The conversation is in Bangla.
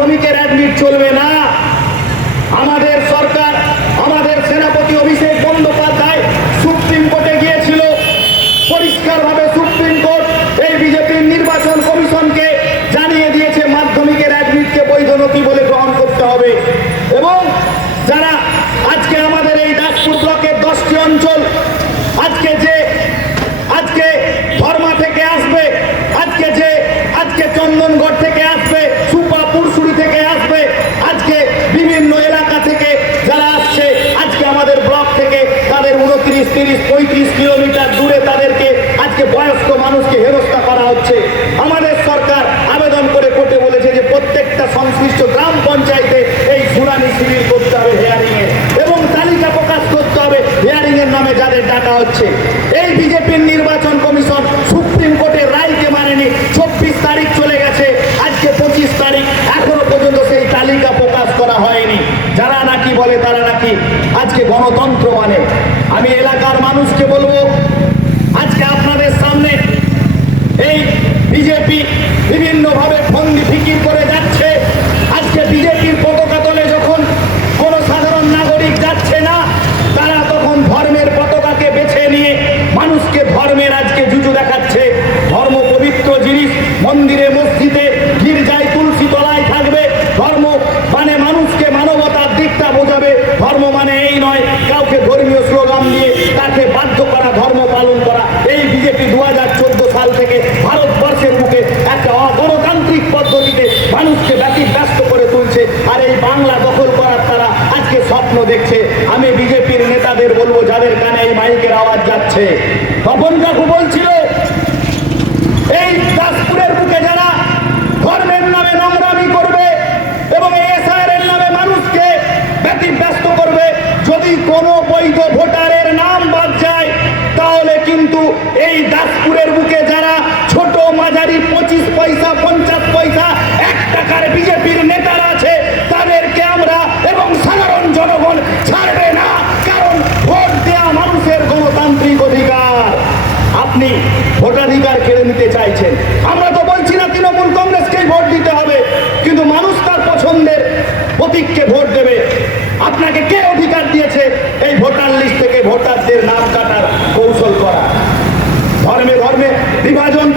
মাধ্যমিকের অ্যাডমিট চলবে না। আমাদের সরকার, আমাদের সেনাপতি অভিষেক বন্দ্যোপাধ্যায় সুপ্রিম কোর্টে গিয়েছিল। পরিষ্কারভাবে সুপ্রিম কোর্ট এই বিজেপির নির্বাচন কমিশনকে জানিয়ে দিয়েছে মাধ্যমিকের অ্যাডমিটকে বৈধ নথি বলে গ্রহণ করতে হবে। এবং যারা আজকে আমাদের এই দাসপুর ব্লকের 10টি অঞ্চল আজকে ধর্মা থেকে আসবে, আজকে চন্দনগড় থেকে আসবে, সুপা পুরসুরি থেকে আসবে, আজকে বিভিন্ন এলাকা থেকে যারা আসছে, আজকে আমাদের ব্লক থেকে তাদের 29, 30, 35 কিলোমিটার দূরে তাদেরকে আজকে বয়স্ক মানুষকে হেনস্থা করা হচ্ছে। আমাদের সরকার আবেদন করে কোর্টে বলেছে যে প্রত্যেকটা সংশ্লিষ্ট গ্রাম পঞ্চায়েতে এই শুনানি শিবির করতে হবে হিয়ারিং এ, এবং তালিকা প্রকাশ করতে হবে হিয়ারিং এর নামে যাদের ডাকা হচ্ছে। এই বিজেপির নির্বাচন কমিশন সুপ্রিম কোর্টের রায়কে মানেনি। 24 তারিখ চলে গেছে, আজকে 25 তারিখ, এখনো পর্যন্ত সেই তালিকা প্রকাশ করা হয়নি। যারা নাকি বলে তারা নাকি আজকে গণতন্ত্র মানে। আমি এলাকার মানুষকে বলবো, আজকে আপনাদের সামনে এই বিজেপি বিভিন্নভাবে ফন্দি ফিকির করে যাচ্ছে। আজকে বিজেপির পতাকা তলে যখন কোন সাধারণ নাগরিক যাচ্ছে না, তারা তখন ধর্মের পতাকাকে বেছে নিয়ে মানুষকে ধর্মের আজকে জুজু দেখাচ্ছে। ধর্ম পবিত্র জিনিস, মন্দিরে মসজিদে গির্জায় তুলসী তলায় থাকবে। ধর্ম মানে মানুষকে মানবতার দিকটা বোঝাবে। ধর্ম মানে এই নয় কাউকে ধর্মীয় স্লোগান দিয়ে তাকে বাধ্য করা ধর্ম পালন করা। এই বিজেপি 2014 সাল থেকে ভারতবর্ষের বুকে একটা অগণতান্ত্রিক পদ্ধতিতে মানুষকে ব্যতিব্যস্ত করে তুলছে। আর এই বাংলা দখল করার তারা আজকে স্বপ্ন দেখছে। আমি বিজেপির নেতাদের বলবো, যাদের কানে এই মাইকের আওয়াজ যাচ্ছে, তপন কাকু বলছিল এই দাসপুরের বুকে যারা ধর্মের নামে নোংরামি করবে এবং এসআইআর এর নামে মানুষকে ব্যতিব্যস্ত করবে, যদি কোনো বৈধ ভোটারের নাম বাদ যায়, তাহলে কিন্তু এই দাসপুরের বুকে যারা ছোট মাঝারি 25 পয়সা 50 পয়সা 1 টাকার বিজেপির নেতারা আছে, তাদেরকে আমরা এবং সাধারণ জনগণ ছাড়বে না। কারণ ভোট দেওয়া মানুষের গণতান্ত্রিক অধিকার। আপনি ভোটাধিকার কেড়ে নিতে চাইছেন। আমরা তো বলছি না তৃণমূল কংগ্রেসকেই ভোট দিতে হবে, কিন্তু মানুষ তার পছন্দের প্রতীককে ভোট দেবে। আপনাকে কে অধিকার দিয়েছে এই ভোটার লিস্ট থেকে ভোটারদের নাম কাটার কৌশল করা? ধর্মে ধর্মে বিভাজন